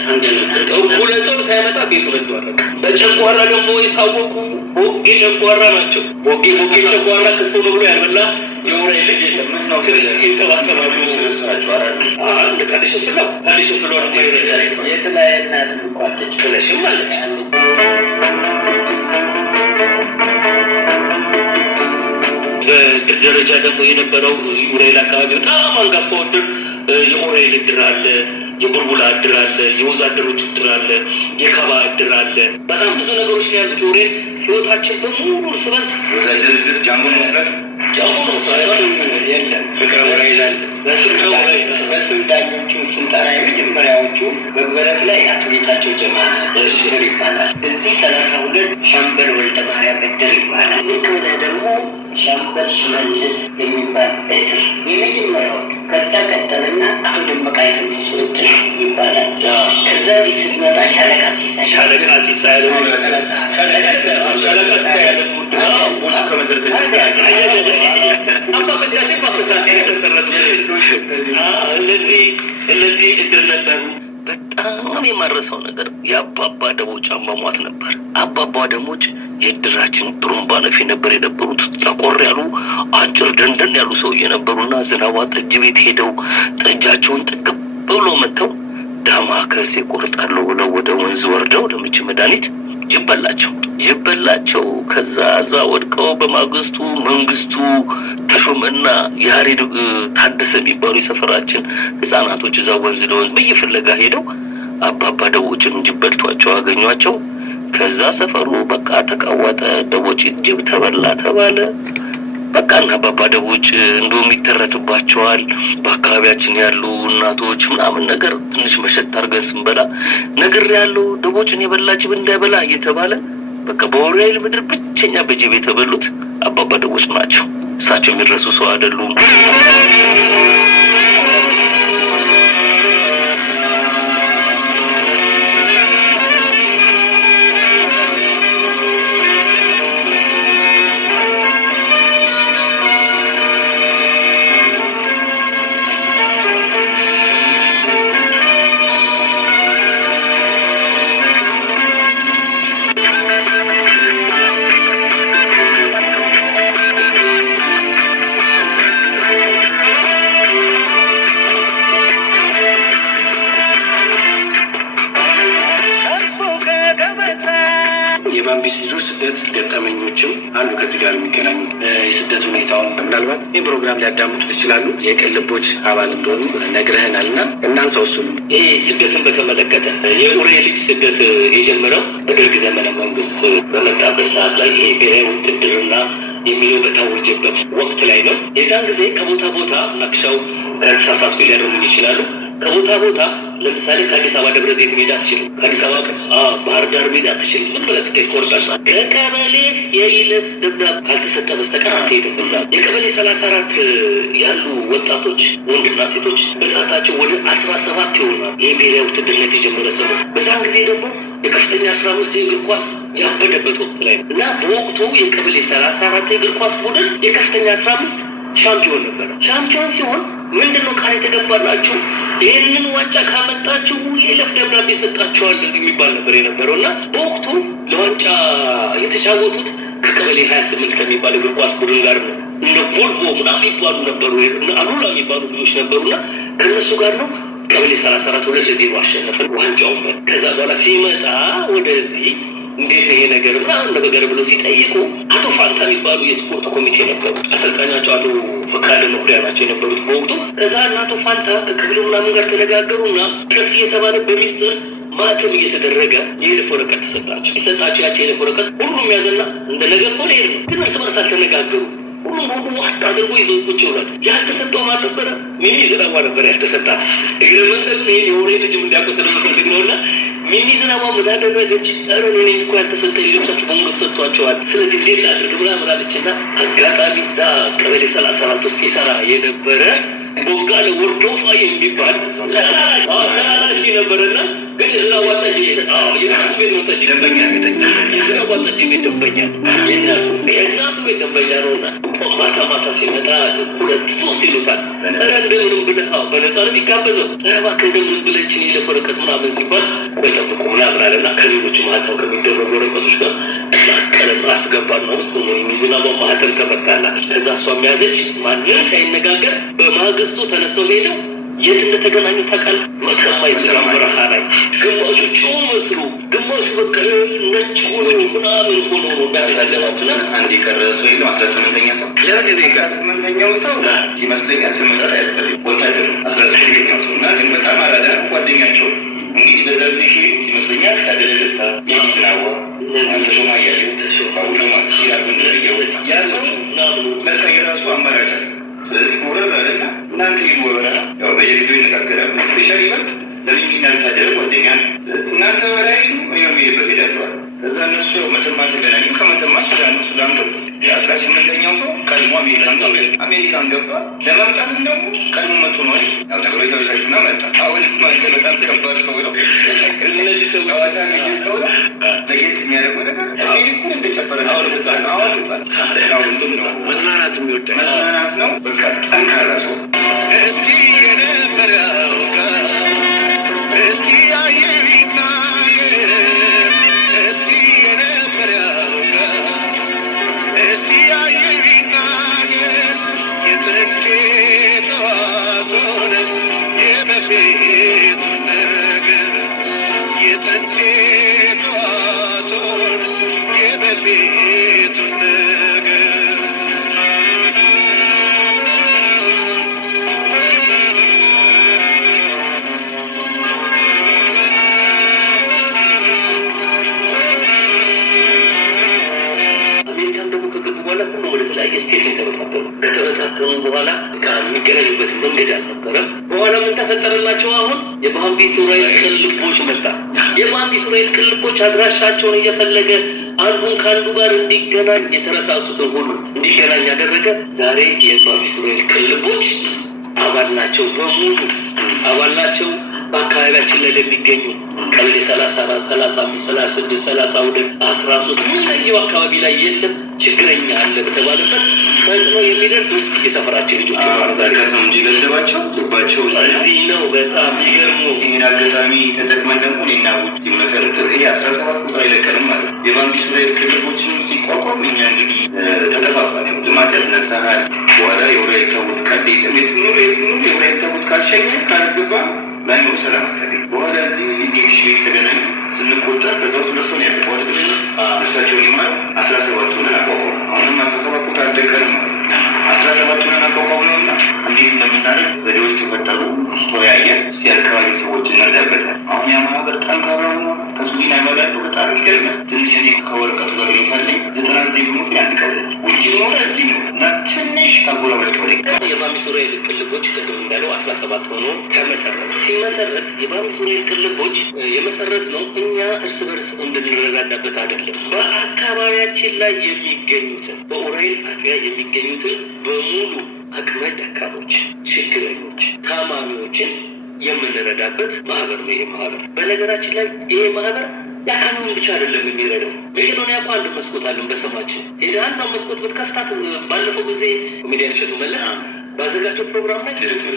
እኩለ ጾም ሳይመጣ ቤቱ ነዷል። በጨጓራ ደግሞ የታወቁ ቦጌ ጨጓራ ናቸው። ቦጌ ጨጓራ ክትፎ ብሎ ያልበላ የውራይ ልጅ የለም። የተባተባቸው ስረሳቸው እንደ ታዲሽን ፍለው ደግሞ የተለያየናት ቋለች ፍለሽም አለች። በድር ደረጃ ደግሞ የነበረው እዚህ ኡራኤል አካባቢ በጣም አንጋፋው ድር የኡራኤል እድር አለ፣ የቡልቡላ እድር አለ፣ የወዛደሮች እድር አለ፣ የከባ እድር አለ። በጣም ብዙ ነገሮች ነው ያሉት። ኡራኤል ህይወታችን በሙሉ እርስ በርስ ወዛደር እድር ጃምቦ ነው መስላችሁ? ጃምቦ ነው መስላችሁ? የለም ፍቅረ ኡራኤል አለ። በስም ዳኞቹን ስንጠራ የመጀመሪያዎቹ በበረት ላይ አቶ ጌታቸው ጀማነ እድር ይባላል። እዚህ 32 ሻምበል ወልደ ማርያም እድር ይባላል። እዚህ ከሆነ ደግሞ ሻምበል ሽመልስ የሚባል እድር የመጀመሪያዎቹ። ከዛ ቀጠልና አቶ ደመቃ የተነሱ እድር ይባላል። ከዛ እዚህ ስትመጣ ሻለቃ ሲሳይ አባቶቻችን ባፈሳት የተመሰረቱ እነዚህ እድር ነበሩ። በጣም የማረሰው ነገር የአባባ ደቦች አሟሟት ነበር። አባባ ደቦች የእድራችን ጥሩምባ ነፊ ነበር የነበሩት። ጠቆር ያሉ አጭር ደንደን ያሉ ሰውዬ ነበሩና ዝናቧ ጠጅ ቤት ሄደው ጠጃቸውን ጥግብ ብሎ መጥተው ዳማከሴ ይቆርጣሉ ብለው ወደ ወንዝ ወርደው ለምች መድኃኒት ጅበላቸው። ከዛ እዛ ወድቀው በማግስቱ መንግስቱ ተሾመና ያሬድ ታደሰ የሚባሉ የሰፈራችን ህፃናቶች እዛ ወንዝ ለወንዝ በየፍለጋ ሄደው አባባ ደቦችን ጅበልቷቸው አገኟቸው። ከዛ ሰፈሩ በቃ ተቃወጠ። ደቦች ጅብ ተበላ ተባለ። በቃ እና አባባ ደቦች እንደውም ይተረትባቸዋል። በአካባቢያችን ያሉ እናቶች ምናምን ነገር ትንሽ መሸት አድርገን ስንበላ ነገር ያለው ደቦችን የበላ ጅብ እንዳይበላ እየተባለ በቃ በኡራኤል ምድር ብቸኛ በጅብ የተበሉት አባባ ደቦች ናቸው። እሳቸው የሚረሱ ሰው አይደሉም። የባምቢስ ልጆች ስደት ገጠመኞችም አሉ ከዚህ ጋር የሚገናኙ። የስደት ሁኔታውን ምናልባት ይህ ፕሮግራም ሊያዳምጡት ይችላሉ። የቅን ልቦች አባል እንደሆኑ ነግረህናል እና እናንሳው እሱን። ይህ ስደትን በተመለከተ የኡራኤል ልጅ ስደት የጀመረው በደርግ ዘመነ መንግስት በመጣበት ሰዓት ላይ ይሄ ብሔራዊ ውትድርና የሚለው በታወጀበት ወቅት ላይ ነው። የዛን ጊዜ ከቦታ ቦታ ናክሻው ተሳሳትኩ ሊያደርሙኝ ይችላሉ። ከቦታ ቦታ ለምሳሌ ከአዲስ አበባ ደብረ ዘይት ሜዳ አትችልም። ከአዲስ አበባ ባህር ዳር ሜዳ አትችልም። ዝም ብለህ ትኬት ቆርጠህ ከቀበሌ የይለፍ ደብዳቤ ካልተሰጠ በስተቀር አትሄድም። እዛ የቀበሌ 34 ያሉ ወጣቶች ወንድና ሴቶች በሰዓታቸው ወደ 17 ይሆናል። ይህ ብሔራዊ ውትድርና የጀመረ ሰው በዛን ጊዜ ደግሞ የከፍተኛ 15 የእግር ኳስ ያበደበት ወቅት ላይ ነው እና በወቅቱ የቀበሌ 34 የእግር ኳስ ቡድን የከፍተኛ 15 ሻምፒዮን ነበረ። ሻምፒዮን ሲሆን ምንድነው ቃል የተገባላችሁ ይህንን ዋንጫ ካመጣችሁ የይለፍ ደብዳቤ ሰጣችኋል የሚባል ነበር የነበረው እና በወቅቱ ለዋንጫ የተጫወቱት ከቀበሌ 28 ከሚባል እግር ኳስ ቡድን ጋር ነው። እነ ቮልቮ ምናምን የሚባሉ ነበሩ፣ እነ አሉላ የሚባሉ ልጆች ነበሩና ከነሱ ጋር ነው ቀበሌ 34 2-0 አሸነፈን ዋንጫውን። ከዛ በኋላ ሲመጣ ወደዚህ እንዴት ይሄ ነገር ምናምን ነገር ብለው ሲጠይቁ አቶ ፋንታ የሚባሉ የስፖርት ኮሚቴ ነበሩ። አሰልጣኛቸው አቶ ፈቃደ መኩሪያ ናቸው የነበሩት በወቅቱ። ከዛ አቶ ፋንታ ከክፍሉ ምናምን ጋር ተነጋገሩና ቀስ እየተባለ በሚስጥር ማተም እየተደረገ የይለፍ ወረቀት ተሰጣቸው። ይሰጣቸው ያቸው የይለፍ ወረቀት ሁሉም ያዘና እንደ ነገር ሆነ ሄድ ነው። ግን እርስ በርስ አልተነጋገሩ። ሁሉም ሁሉ ዋጥ አድርጎ ይዘው ቁጭ ብሏል። ያልተሰጠው ማን ነበረ? ሚሚ ዝናቧ ነበር ያልተሰጣት። እግረ መንገድ ነው የኡራኤል ልጅ እንዲያቆሰለ ፈልግ ነውና ሚሚ ዝናቧ ምን አደረገች? ኧረ እኔ እኮ ያልተሰጠ ልጆቻችሁ በሙሉ ተሰጥቷቸዋል፣ ስለዚህ እንዴት ላድርግ ብላ ምላለችና አጋጣሚ እዛ ቀበሌ 34 ውስጥ ይሰራ የነበረ ቦጋለ ወርዶፋ የሚባል ነበርና ግን ዝናብ ዋጣጅ የራሱ ቤት ነው ጠጅ ደንበኛ ቤት የዝናብ ዋጣጅ ቤት ደንበኛ የእናቱ ቤት ደንበኛ ነውና ማታ ማታ ሲመጣ 2-3 ይሉታል። ኧረ እንደምንም ብለህ በነፃ ነው የሚጋበዘው። ኧረ እባክህ እንደምንም ብለችን የለፈረቀት ምናምን ሲባል ቆይ ጠብቁ ምናምን አለና ከሌሎች ማታው ከሚደረጉ ወረቀቶች ጋር ቀለም አስገባን ነው ስ የሚዝናባ ማህተም ተፈታላት። ከዛ እሷ የሚያዘች ማንም ሳይነጋገር በማግስቱ ተነስተው ሄደው የት እንደተገናኙ ታውቃለህ? መተማ ይዙራ በረሃ ላይ ግማሹ ጭው መስሉ ግማሹ በቃ ነጭ ሆኖ ምናምን ሆኖ ነው ያሳዘባትና አንድ የቀረ ሰው የለም። 18ኛ ሰው ለዚህ ደቂቃ 18ኛው ሰው ይመስለኛል ስምንት አያስፈልግ ወታደር 18ኛው ሰው እና ግን በጣም አራዳ ጓደኛቸው እንግዲህ በዛ ጊዜ ይመስለኛል ታደለ ደስታ ዝናዋ ተሾማ እያለ ተሾማ ማለት ሲያሉ እንደያው ያ ሰው መጣ የራሱ አማራጭ አለ። ስለዚህ ወረራ አለና እናንተ ይወረራ ያው በየጊዜው ይነጋገራል። ስፔሻሊ ይበልጥ ለምን እናንተ ጓደኛ እናንተ ወራይ ነው የሚሄድበት ሄዳለዋል። ከዛ እነሱ መተማ ተገናኙ። ከመተማ ሱዳን ገቡ። የ18ኛው ሰው ቀድሞ አሜሪካን ገባ። ለመምጣትም ደግሞ ቀድሞ መጡ ነው ያው ነገሮች ተበሻሹና መጣ። አሁን ማለት በጣም ከባድ ሰው ነው። እነዚህ ሰው ጨዋታ የሚችል ሰው ነው። ለየት የሚያደርገው ነገር አሜሪካን እንደጨፈረ አሁን መዝናናት የሚወዳ መዝናናት ነው። በቃ ጠንካራ ሰው እስቲ የነበረው እስቲ አየሪና እስቲ የነበረው እስቲ አየሪና የጥንቴ ጠዋቶን የበፊት ነገር የጥንቴ ጠዋቶን የበፊት ነገር ከተበታተኑ በኋላ የሚገናኙበት መንገድ አልነበረም። በኋላ ምን ተፈጠረላቸው? አሁን የባምቢስ ኡራኤል ቅልቦች መጣ። የባምቢስ ኡራኤል ቅልቦች አድራሻቸውን እየፈለገ አንዱን ከአንዱ ጋር እንዲገናኝ የተረሳሱትን ሁሉ እንዲገናኝ ያደረገ። ዛሬ የባምቢስ ኡራኤል ቅልቦች አባል ናቸው፣ በሙሉ አባል ናቸው። በአካባቢያችን ላይ ለሚገኙ ቀበሌ 34፣ 35፣ 36፣ 32፣ 13 የሚለየው አካባቢ ላይ የለም። ችግረኛ አለ በተባለበት ፈጥኖ የሚደርሱ የሰፈራችን ልጆች ዛሬ ነው እንጂ ገንዘባቸው ልባቸው እዚህ ነው። በጣም ይገርሙ። ይህን አጋጣሚ ተጠቅመን ደግሞ እኔና ቡት ሲመሰረት ይሄ 17 ቁጥር አይለቀንም ማለት ነው። የባምቢስ ኡራኤል ክልቦችንም ሲቋቋም እኛ እንግዲህ ተጠፋፋን። ልማት ያስነሳሃል። በኋላ የኡራኤል ታቦት ካዴት የትኑ የኡራኤል ታቦት ካልሸኘ ካላስገባ ላይኖር ሰላም አታገኝ። በኋላ እዚህ እንዴት ሺህ ተገናኙ ስንቆጠር በዛውት ለሰው ነው ያለው ወደ እሳቸውን ይማር 17ቱን አቋቋሙ። አሁንም 17 ቁጥር አልደቀንም ማለት 17ቱን አቋቋሙ ነውና እንዴት እንደምናደርግ ዘዴዎች ተፈጠሩ። ተወያየን። አካባቢ ሰዎች እንረዳበታል። አሁን ያ ማህበር ጠንካራ ሆኖ ከሱዲን አይመላሉ። በጣም ይገርማል። ትንሽ እኔ ከወረቀቱ ጋር ይፋለኝ 99 በመቶ ያንድ ቀበሌ ውጭ ሆነ እዚህ ነው እና ትንሽ አጎራባች ቀበሌ የባምቢስ ኡራኤል ቅልቦች ቅድም እንዳለው 17 ሆኖ ተመሰረተ። ሲመሰረት የባምቢስ ኡራኤል ቅልቦች የመሰረት ነው እኛ እርስ በርስ እንድንረዳዳበት አይደለም። በአካባቢያችን ላይ የሚገኙትን በኡራኤል አጥቢያ የሚገኙትን በሙሉ አቅመ ደካሞች፣ ችግረኞች፣ ታማሚዎችን የምንረዳበት ማህበር ነው። ይሄ ማህበር በነገራችን ላይ ይሄ ማህበር የአካባቢውን ብቻ አይደለም የሚረዳው። መቄዶንያ እኮ አንድ መስኮት አለን በስማችን። ሄደህ አንዷ መስኮት ብትከፍታት ባለፈው ጊዜ ሚዲያን ሸቱ መለስ ባዘጋጀው ፕሮግራም ላይ ቴሌቶን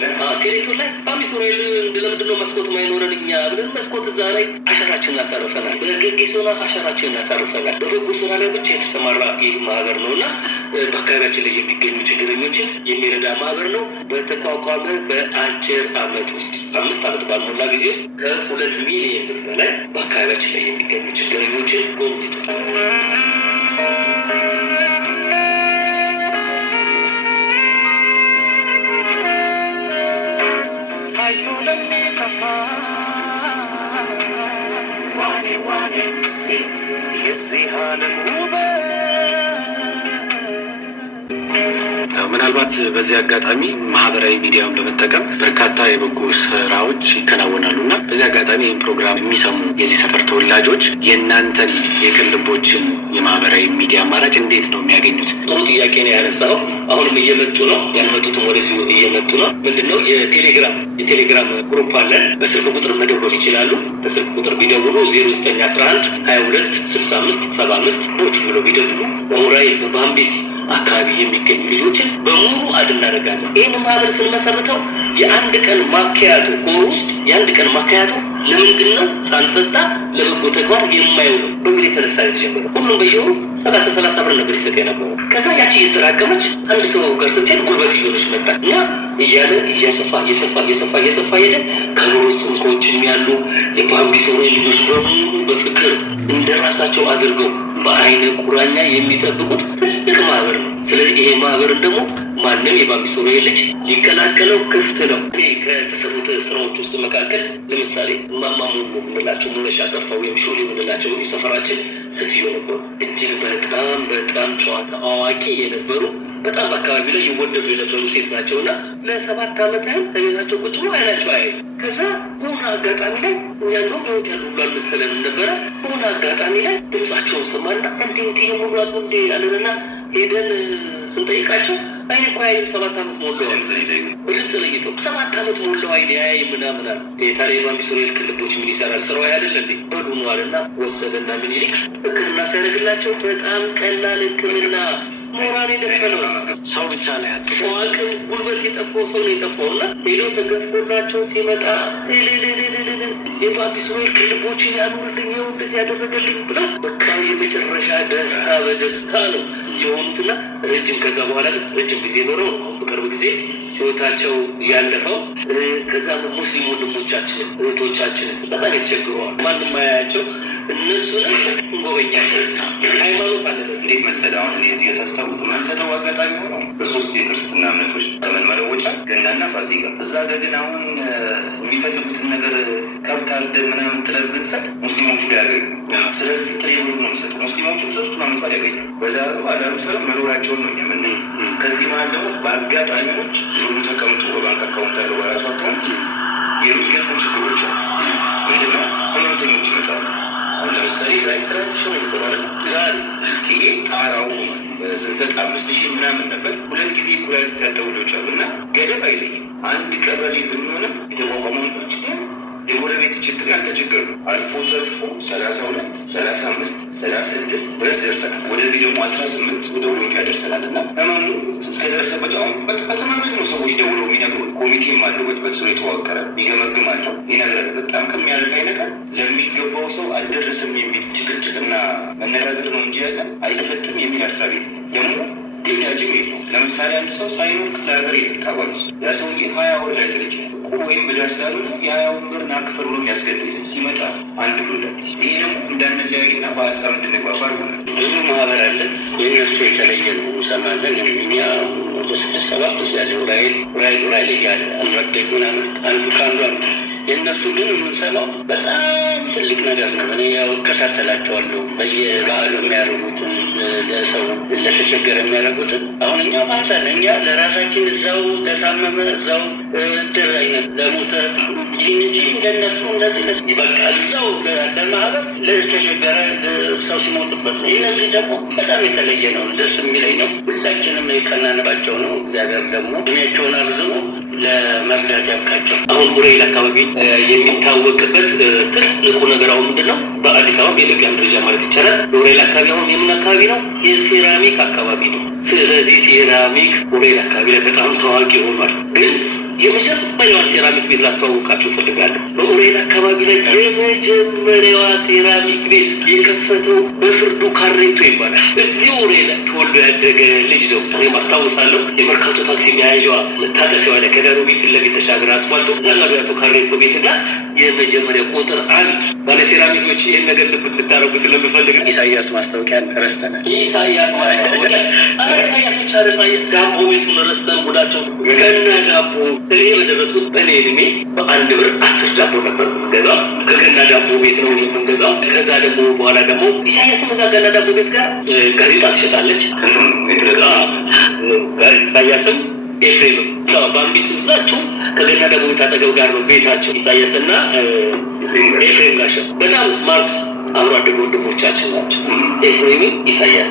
ላይ ባምቢስ ኡራኤል ለምንድነው መስኮት ማይኖረን እኛ ብለን መስኮት እዛ ላይ አሻራችንን አሳርፈናል። በገጌሶና አሻራችንን አሳርፈናል። በበጎ ስራ ላይ ብቻ የተሰማራ ይህ ማህበር ነው እና በአካባቢያችን ላይ የሚገኙ ችግረኞችን የሚረዳ ማህበር ነው። በተቋቋመ በአጭር አመት ውስጥ 5 ዓመት ባልሞላ ጊዜ ውስጥ ከ2 ሚሊዮን ብር በላይ በአካባቢያችን ላይ የሚገኙ ችግረኞችን ጎብኝቷል። ምናልባት በዚህ አጋጣሚ ማህበራዊ ሚዲያን በመጠቀም በርካታ የበጎ ስራዎች ይከናወናሉ እና በዚህ አጋጣሚ ይህን ፕሮግራም የሚሰሙ የዚህ ሰፈር ተወላጆች የእናንተን የቅን ልቦችን የማህበራዊ ሚዲያ አማራጭ እንዴት ነው የሚያገኙት? ጥሩ ጥያቄ ነው ያነሳው። አሁንም እየመጡ ነው፣ ያልመጡትም ወደዚሁ እየመጡ ነው። ምንድነው የቴሌግራም ግሩፕ አለን። በስልክ ቁጥር መደወል ይችላሉ። በስልክ ቁጥር ቢደውሉ 0911 22 65 75 ቦች ብሎ ቢደውሉ በሙራይ በባምቢስ አካባቢ የሚገኙ ልጆችን በሙሉ አድ እናደርጋለን። ይህን ማህበር ስንመሰርተው የአንድ ቀን ማካያቱ ኮር ውስጥ የአንድ ቀን ማካያቱ ለምንድን ነው ሳንጠጣ ለበጎ ተግባር የማይውለው በሚል የተነሳ የተጀመረው። ሁሉም በየወሩ 30 ብር ነበር ይሰጥ የነበረው። ከዛ ያቺ እየተራቀመች አንድ ሰው ጋር ስትሄድ ጉልበት እየሆነች መጣ እና እያለ እየሰፋ ሄደ። ከሀገር ውስጥ እንኮችም ያሉ የባምቢሶሮ ልጆች በሙሉ በፍቅር እንደ ራሳቸው አድርገው በአይነ ቁራኛ የሚጠብቁት ትልቅ ማህበር ነው። ስለዚህ ይሄ ማህበርን ደግሞ ማንም የባምቢሶሮ ልጅ ሊቀላቀለው ክፍት ነው። እኔ ከተሰሩት ስራዎች ውስጥ መካከል ለምሳሌ ማማሙ የምንላቸው ሙነሽ አሰፋ ወይም ሾሌ የምንላቸው የሰፈራችን ሴትዮ ነበሩ። እጅግ በጣም ጨዋታ አዋቂ የነበሩ በጣም አካባቢ ላይ የወደዱ የነበሩ ሴት ናቸው እና ለ7 ዓመት ያህል ከቤታቸው ቁጭ ብሎ አይናቸው አያዩ። ከዛ በሆነ አጋጣሚ ላይ እኛ ነው ህይወት ያሉ ብሎ አልመሰለንም ነበረ። በሆነ አጋጣሚ ላይ ድምጻቸውን ሰማና እንዴት የሙሏሉ እንዴ አለንና ሄደን ስንጠይቃቸው አይኔ እኮ ያይም 7 ዓመት ሞላው በድምፅ ለይተው 7 ዓመት ሞላው አይኔ ያይ ምናምን አለ። ታዲያ የባምቢሶሮ የልቅ ልቦች ምን ይሰራል ስራው አይደለ እንዴ በሉ አለና ወሰደና ምኒልክ ሕክምና ሲያደርግላቸው በጣም ቀላል ሕክምና ሞራል የደፈነው ሰው ብቻ ላይ አቅም ጉልበት የጠፋው ሰው ነው የጠፋውና ሄዶ ተገፎላቸው ሲመጣ የባምቢሶሮ የልቅ ልቦችን ያኑርልኝ ነው እንደዚህ ያደረገልኝ ብለው በቃ የመጨረሻ ደስታ በደስታ ነው የሆኑትና ረጅም ከዛ በኋላ ረጅም ጊዜ ኖረው በቅርብ ጊዜ ህይወታቸው ያለፈው። ከዛ ሙስሊም ወንድሞቻችን እህቶቻችን በጣም የተቸግረዋል። ማንም አያያቸው እነሱንም እንጎበኛቸው። ሃይማኖት አለ እንዴት መሰለህ? አሁን እኔ እዚህ ሳስታውስ መንሰደው አጋጣሚ ሆነው በ3 የክርስትና እምነቶች ዘመን መለወጫ ገናና ፋሲካ እዛ ጋር ግን አሁን የሚፈልጉትን ነገር ከብት አርደን ምናምን ጥለን ብንሰጥ ሙስሊሞቹ ላይ ያገኙ። ስለዚህ ጥሬ ብሩ ነው የሚሰጠው። ሙስሊሞቹ 3 ዓመት ባል ያገኛል። በዛ አዳሩ ሰላም መኖራቸውን ነው የምን ከዚህ መሀል ደግሞ በአጋጣሚዎች ብሩ ተቀምጦ በባንክ አካውንት ያለው በራሱ አካውንት የሚገጥሙ ችግሮች አሉ። ምንድነው? ህመምተኞች ይመጣሉ። ለምሳሌ ላይ 30,000 የተባለ ዛሬ ይሄ ጣራው ስንሰጥ 5,000 ምናምን ነበር። 2 ጊዜ ኩላሊት ያጠቡ ልጆች አሉ እና ገደብ አይለይም። አንድ ቀበሌ ብንሆንም የተቋቋመው ችግር የጎረቤት ችግር ያልተቸገሩ አልፎ ተርፎ 32 35 36 ድረስ ደርሰናል። ወደዚህ ደግሞ 18 ወደ ኦሎምፒያ ደርሰናል እና ህመሙ እስከደረሰበት አሁን በተማመን ነው ሰዎች ደውለው የሚነግሩ። ኮሚቴም አለው በስሩ የተዋቀረ ይገመግማለሁ ይነግራል። በጣም ከሚያደርግ ነገር ለሚገባው ሰው አልደረሰም የሚል ጭቅጭቅና መነጋገር ነው እንጂ ያለ አይሰጥም የሚል ሀሳብ ደግሞ ግዳጅም የለው። ለምሳሌ አንድ ሰው ሳይኖር ለሀገር ታጓሉ ያ ሰውዬ 20 ወር ላይ ትልጅ ወይም ብላ ስላሉ የ20 ብር ና ክፍል ብሎ የሚያስገድል ሲመጣ አንድ ብሎለት ይሄ ደግሞ እንዳንለያይና በሀሳብ እንድንግባባ ሆነ። ብዙ ማህበር አለ። የእነሱ የተለየ ነው እንሰማለን። እኛ ወደ 6-7 ያለ ራይል እያለ አንረግደግ ምናምን አንዱ ከአንዱ አሉ። የእነሱ ግን የምንሰማው በጣም ትልቅ ነገር ነው። እኔ ያው እከታተላቸዋለሁ በየበዓሉ የሚያደርጉትን ለሰው ለተቸገረ የሚያደርጉትን። አሁን እኛ ማለት አለ እኛ ለራሳችን እዛው ለታመመ እዛው ድር አይነት ለሞተ ይህን እንጂ እንደነሱ እንደዚህ በቃ እዛው ለማህበር ለተቸገረ ሰው ሲሞትበት ነው። ይህ ደግሞ በጣም የተለየ ነው። ደስ የሚለኝ ነው። ሁላችንም የቀናንባቸው ነው። እግዚአብሔር ደግሞ እድሜያቸውን አርዝሞ ለመርዳት ያብቃቸው። አሁን ኡራኤል አካባቢ የሚታወቅበት ትልቁ ነገር አሁን ምንድን ነው? በአዲስ አበባ በኢትዮጵያ ደረጃ ማለት ይቻላል ኡራኤል አካባቢ አሁን የምን አካባቢ ነው? የሴራሚክ አካባቢ ነው። ስለዚህ ሴራሚክ ኡራኤል አካባቢ ላይ በጣም ታዋቂ ሆኗል። ግን የመጀመሪያዋን ሴራሚክ ቤት ላስተዋወቃችሁ እፈልጋለሁ። በኡራኤል አካባቢ ላይ የመጀመሪያዋ ሴራሚክ ቤት የከፈተው በፍርዱ ካሬቶ ይባላል። እዚህ ኡራኤል ተወልዶ ያደገ ልጅ ነው። እኔም አስታውሳለሁ። የመርካቶ ታክሲ መያዣዋ መታጠፊያዋ ላይ ከዳሮቢ ፊት ለፊት ተሻገር አስፋልቶ እዛ ጋር ያለው ካሬቶ ቤትና የመጀመሪያ ቁጥር 1 ባለ ሴራሚኮች ይህን ነገር ልብ ልታደርጉ ስለምፈልግ ኢሳያስ ማስታወቂያን ረስተናል። ኢሳያስ ማስታወቂያ ኢሳያስ ብቻ ዳቦ ቤቱን ረስተን ጉዳቸው ከነ ዳቦ እኔ በደረስኩት በእኔ እድሜ በአንድ ብር 10 ዳቦ ነበር የምንገዛው። ከገና ዳቦ ቤት ነው የምንገዛው። ከዛ ደግሞ በኋላ ደግሞ ኢሳያስ እዛ ገና ዳቦ ቤት ጋር ጋዜጣ ትሸጣለች። ኢሳያስም ኤፍሬምም በአምቢስ እዛችሁ ከገና ዳቦ ቤት አጠገብ ጋር ነው ቤታቸው። ኢሳያስና ኤፍሬም ጋሻው በጣም ስማርት አብሮ አደግ ወንድሞቻችን ናቸው። ኤፍሬምም ኢሳያስ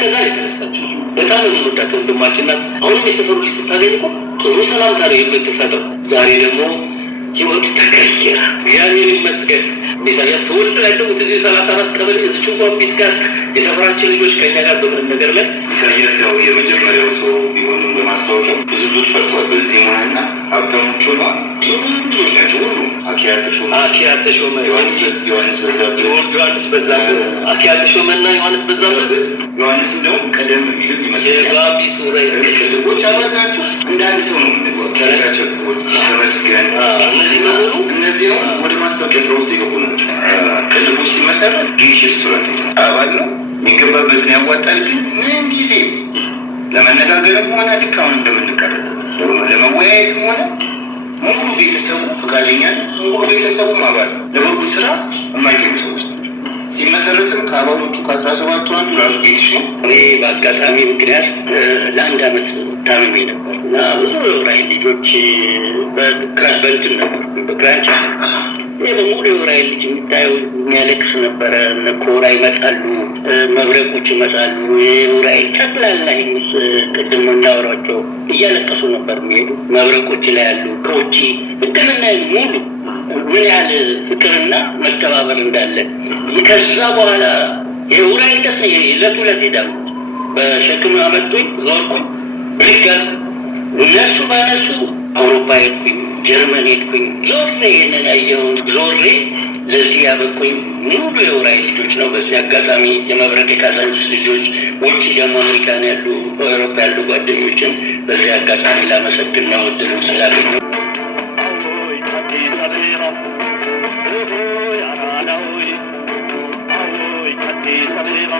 ከዛ ነው የተነሳቸው። በጣም ነው የምንወዳት ወንድማችን ናት። አሁንም የሰፈሩ ልጅ ስታገኝ እኮ ጥሩ ሰላምታ ነው የምትሰጠው። ዛሬ ደግሞ ህይወት ተቀየረ። እግዚአብሔር ይመስገን። ኢሳያስ ተወልዶ ያደጉት እዚህ 34 ቀበሌ እዚሁ ጓምቢስ ጋር የሰፈራችን ልጆች ከኛ ጋር በምንም ነገር ላይ ኢሳያስ ያው የመጀመሪያው ሰው ቢሆንም በማስታወቂያ ብዙ ልጆች ፈርተዋል። በዚህ ሙያና ሀብታሞች ሆነዋል። ብዙ ልጆች ናቸው ሁሉ አኪያ ተሾመ፣ ዮሐንስ በዛብህ፣ አኪያ ተሾመና ዮሐንስ በዛብህ። ዮሐንስ እንደውም ቀደም የሚልም ይመስላል የባቢስ ሱራይ ልቦች አባት ናቸው። እንደ አንድ ሰው ነው ተረጋቸው ተመስገን። እነዚህ ወደ ማስታወቂያ ስራ ውስጥ የገቡ ናቸው። ቅልቦች ሲመሰረት ጊሽ ሱረት አባል ነው የሚገባበትን ያዋጣል። ግን ምን ጊዜ ለመነጋገርም ሆነ ልክ አሁን እንደምንቀረጸ ለመወያየትም ሆነ ሙሉ ቤተሰቡ ፈቃደኛ፣ ሙሉ ቤተሰቡ አባል ለበጎ ስራ የማይገኙ ሰዎች ናቸው። ሲመሰረትም ከአባሎቹ ከ17 አንዱ ራሱ ጌትሽ ነው። እኔ በአጋጣሚ ምክንያት ለ1 ዓመት ታምሜ ነበር እና ብዙ ራዕይ ልጆች በእንትን ነበር በክራንቻ ይህ በሙሉ የራዕይ ልጅ የሚታየው የሚያለቅስ ነበረ። እነ ኮራ ይመጣሉ፣ መብረቆች ይመጣሉ። የራዕይ ጠቅላላ ቅድም እንዳወራቸው እያለቀሱ ነበር የሚሄዱ መብረቆች ላይ ያሉ ከውጭ ሕክምና ሙሉ ምን ያህል ፍቅርና መተባበር እንዳለ ከዛ በኋላ የውራይነት ነው። ዕለት ሄዳሉ በሸክም አመጡኝ፣ ዞርኩኝ፣ ብድጋል እነሱ ባነሱ አውሮፓ ሄድኩኝ፣ ጀርመን ሄድኩኝ። ዞሬ ይህንን ያየውን ዞሬ ለዚህ ያበቁኝ ሙሉ የውራይ ልጆች ነው። በዚህ አጋጣሚ የመብረቅ የካዛንቺስ ልጆች፣ ውጭ ደግሞ አሜሪካን ያሉ በአውሮፓ ያሉ ጓደኞችን በዚህ አጋጣሚ ላመሰግን ነው እድሉ ስላገኘሁ። Addis Abeba,